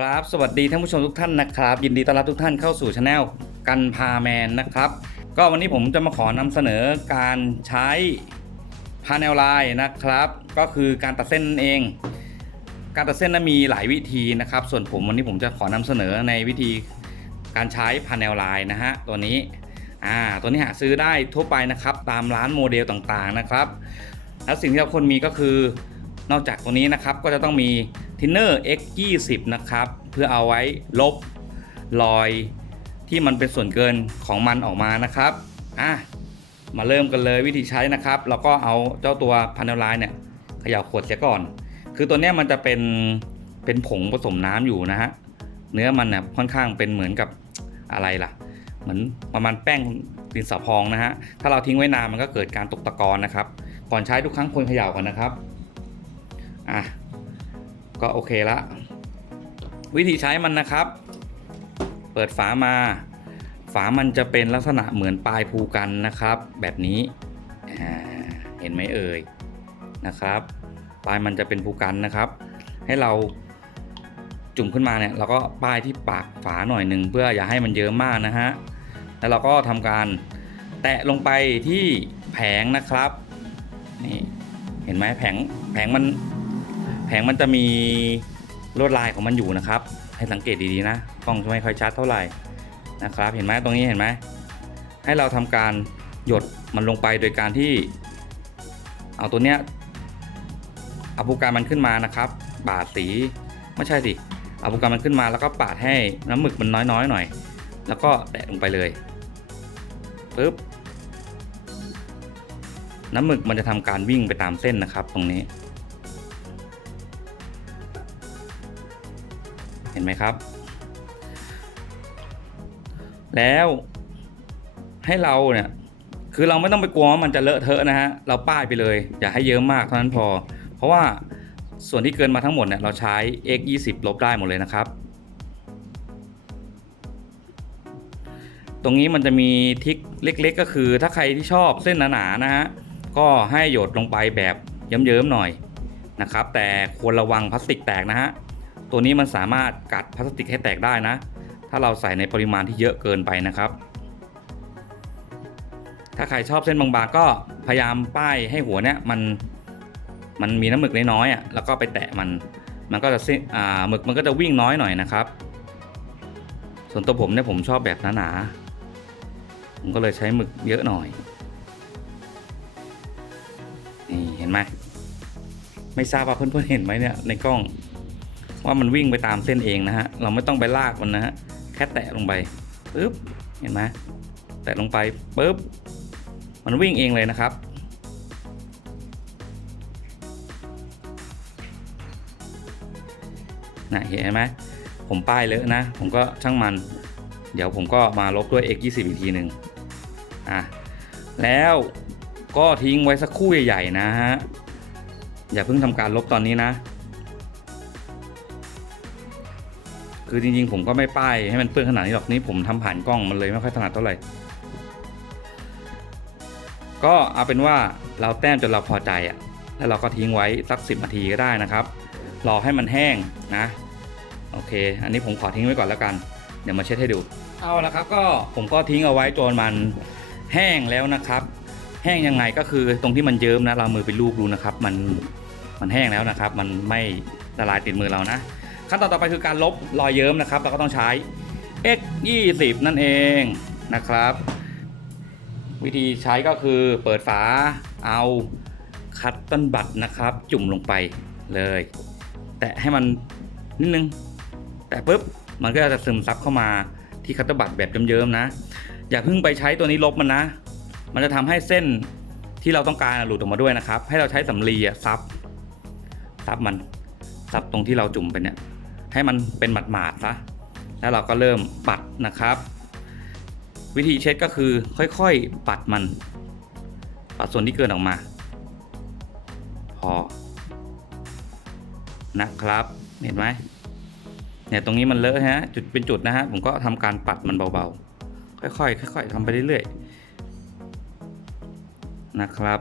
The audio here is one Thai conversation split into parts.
ครับ สวัสดีท่านผู้ชมทุกท่านนะครับ ยินดีต้อนรับทุกท่านเข้าสู่ช anel กันพาแมนนะครับ ก็วันนี้ผมจะมาขอนำเสนอการใช้พาเนลไลน์นะครับ ก็คือการตัดเส้นนั่นเอง การตัดเส้นนั้นมีหลายวิธีนะครับ ส่วนผมวันนี้ผมจะขอนำเสนอในวิธีการใช้พาเนลไลน์นะฮะตัวนี้อ่าตัวนี้หาซื้อได้ทั่วไปนะครับตามร้านโมเดลต่างๆนะครับ แล้วสิ่งที่เราควรมีก็คือนอกจากตัวนี้นะครับก็จะต้องมี ทินเนอร์ X 2 0นะครับ เพื่อเอาไว้ลบรอยที่มันเป็นส่วนเกินของมันออกมานะครับอะมาเริ่มกันเลยวิธีใช้นะครับ เราก็เอาเจ้าตัวพาเนลไลน์เนี่ยเขย่าขวดเสียก่อน คือตัวเนี้ยมันจะเป็นเป็นผงผสมน้ำอยู่นะฮะเนื้อมันเนี่ยค่อนข้างเป็นเหมือนกับอะไรล่ะ เหมือนประมาณแป้งดินสอพองนะฮะถ้าเราทิ้งไว้นานมันก็เกิดการตกตะกอนนะครับ ก่อนใช้ทุกครั้งควรเขย่าก่อนนะครับอะ ก็โอเคละวิธีใช้มันนะครับ เปิดฝามา ฝามันจะเป็นลักษณะเหมือนปลายภูกันนะครับ แบบนี้เห็นไหมเอ่ยนะครับ ปลายมันจะเป็นภูกันนะครับ ให้เราจุ่มขึ้นมาเนี่ยเราก็ป้ายที่ปากฝาหน่อยหนึ่งเพื่ออย่าให้มันเยอะมากนะฮะแล้วเราก็ทำการแตะลงไปที่แผงนะครับนี่เห็นไหมแผงแผงมัน แผงมันจะมีลวดลายของมันอยู่นะครับ ให้สังเกตดีๆนะกล้องจะไม่ค่อยชัดเท่าไหร่นะครับ เห็นไหมตรงนี้เห็นไหมให้เราทำการหยดมันลงไปโดยการที่ เอาตัวเนี้ยเอาปูการมันขึ้นมานะครับปาดสีไม่ใช่สิเอาปูการมันขึ้นมาแล้วก็ปาดให้น้ำหมึกมันน้อยๆหน่อย แล้วก็แตะลงไปเลยปึ๊บน้ำหมึกมันจะทำการวิ่งไปตามเส้นนะครับตรงนี้ ไหมครับ แล้วให้เราเนี่ยคือเราไม่ต้องไปกลัวว่ามันจะเลอะเทอะนะฮะเราป้ายไปเลย อย่าให้เยอะมากเท่านั้นพอ เพราะว่าส่วนที่เกินมาทั้งหมดเนี่ยเราใช้ x 20ลบได้หมดเลยนะครับ ตรงนี้มันจะมีทิกเล็ก ๆ ก็คือ ถ้าใครที่ชอบเส้นหนาๆนะฮะก็ให้หยดลงไปแบบเยิ้มๆหน่อยนะครับ แต่ควรระวังพลาสติกแตกนะฮะ ตัวนี้มันสามารถกัดพลาสติกให้แตกได้นะ ถ้าเราใส่ในปริมาณที่เยอะเกินไปนะครับ ถ้าใครชอบเส้นบางๆก็พยายามป้ายให้หัวเนี้ยมันมันมีน้ำหมึกน้อยๆอะแล้วก็ไปแตะมันมันก็จะเส้นอ่าหมึกมันก็จะวิ่งน้อยหน่อยนะครับ ส่วนตัวผมเนี่ยผมชอบแบบหนาๆผมก็เลยใช้หมึกเยอะหน่อยนี่เห็นไหมไม่ทราบว่าเพื่อนๆเห็นไหมเนี่ยในกล้อง ว่ามันวิ่งไปตามเส้นเองนะฮะ เราไม่ต้องไปลากมันนะฮะ แค่แตะลงไปปึ๊บ เห็นไหมแตะลงไปปึ๊บ มันวิ่งเองเลยนะครับนะเห็นไหมผมป้ายเลอะนะ ผมก็ช่างมัน เดี๋ยวผมก็มาลบด้วย x 20อีกทีหนึ่งอะ แล้วก็ทิ้งไว้สักคู่ใหญ่ๆนะฮะ อย่าเพิ่งทำการลบตอนนี้นะ คือจริงๆผมก็ไม่ป้ายให้มันเปื้อนขนาดนี้หรอกนี่ผมทำผ่านกล้องมันเลยไม่ค่อยถนัดเท่าไหร่ ก็เอาเป็นว่าเราแต้มจนเราพอใจอะ่ะ แล้วเราก็ทิ้งไว้สัก 10นาทีก็ได้นะครับ รอให้มันแห้งนะ โอเค อันนี้ผมขอทิ้งไว้ก่อนแล้วกัน เดี๋ยวมาเช็ดให้ดู เอาละครับก็ผมก็ทิ้งเอาไว้จนมันแห้งแล้วนะครับ แห้งยังไงก็คือตรงที่มันเยิ้มนะเรามือไปลูบดูนะครับ มันมันแห้งแล้วนะครับ มันไม่ละลายติดมือเรานะ ขั้นตอนต่อไปคือการลบรอยเยิ้มนะครับ เราก็ต้องใช้ x 20นั่นเองนะครับ วิธีใช้ก็คือเปิดฝาเอาคัตตันบัตนะครับ จุ่มลงไปเลย แตะให้มันนิดนึง แตะปุ๊บมันก็จะซึมซับเข้ามาที่คัตเตอร์บัตแบบเยิ้มๆนะ อย่าเพิ่งไปใช้ตัวนี้ลบมันนะ มันจะทำให้เส้นที่เราต้องการหลุดออกมาด้วยนะครับ ให้เราใช้สำลีซับซับมันซับตรงที่เราจุ่มไปเนี่ย ให้มันเป็นหมาดๆซะแล้วเราก็เริ่มปัดนะครับ วิธีเช็ดก็คือค่อยๆปัดมัน ปัดส่วนที่เกินออกมา พอนะครับเห็นไหมเนี่ยตรงนี้มันเลอะฮะจุดเป็นจุดนะฮะผมก็ทำการปัดมันเบาๆ ค่อยๆค่อยๆทำไปเรื่อยๆนะครับ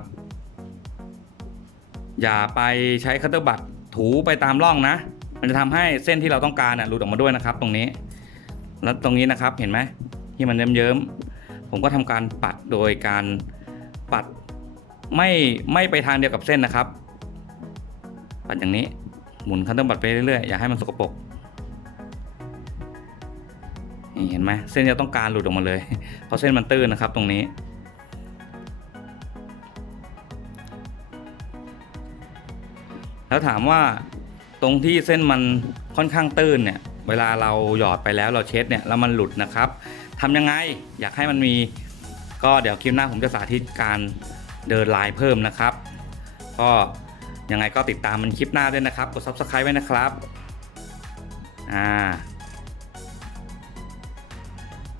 อย่าไปใช้คัตเตอร์บัตถูไปตามร่องนะ มันจะทำให้เส้นที่เราต้องการน่ะหลุดออกมาด้วยนะครับ ตรงนี้ แล้วตรงนี้นะครับเห็นไหมที่มันเยิ้มๆผมก็ทำการปัดโดยการปัดไม่ไม่ไปทางเดียวกับเส้นนะครับ ปัดอย่างนี้หมุนคันเตอร์บัดไปเรื่อยๆอย่าให้มันสกปรกนี่เห็นไหมเส้นจะต้องการหลุดออกมาเลย เพราะเส้นมันตื้นนะครับตรงนี้ แล้วถามว่า ตรงที่เส้นมันค่อนข้างตื้นเนี่ยเวลาเราหยอดไปแล้วเราเช็ดเนี่ยแล้วมันหลุดนะครับทำยังไงอยากให้มันมีก็เดี๋ยวคลิปหน้าผมจะสาธิตการเดินลายเพิ่มนะครับ ก็ยังไงก็ติดตามมันคลิปหน้าด้วยนะครับ กด subscribe ไว้นะครับอ่า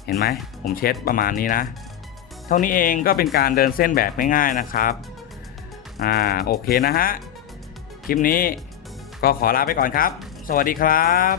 เห็นไหมผมเช็ดประมาณนี้นะ เท่านี้เองก็เป็นการเดินเส้นแบบง่ายๆนะครับอ่าโอเคนะฮะคลิปนี้ ก็ขอลาไปก่อนครับ สวัสดีครับ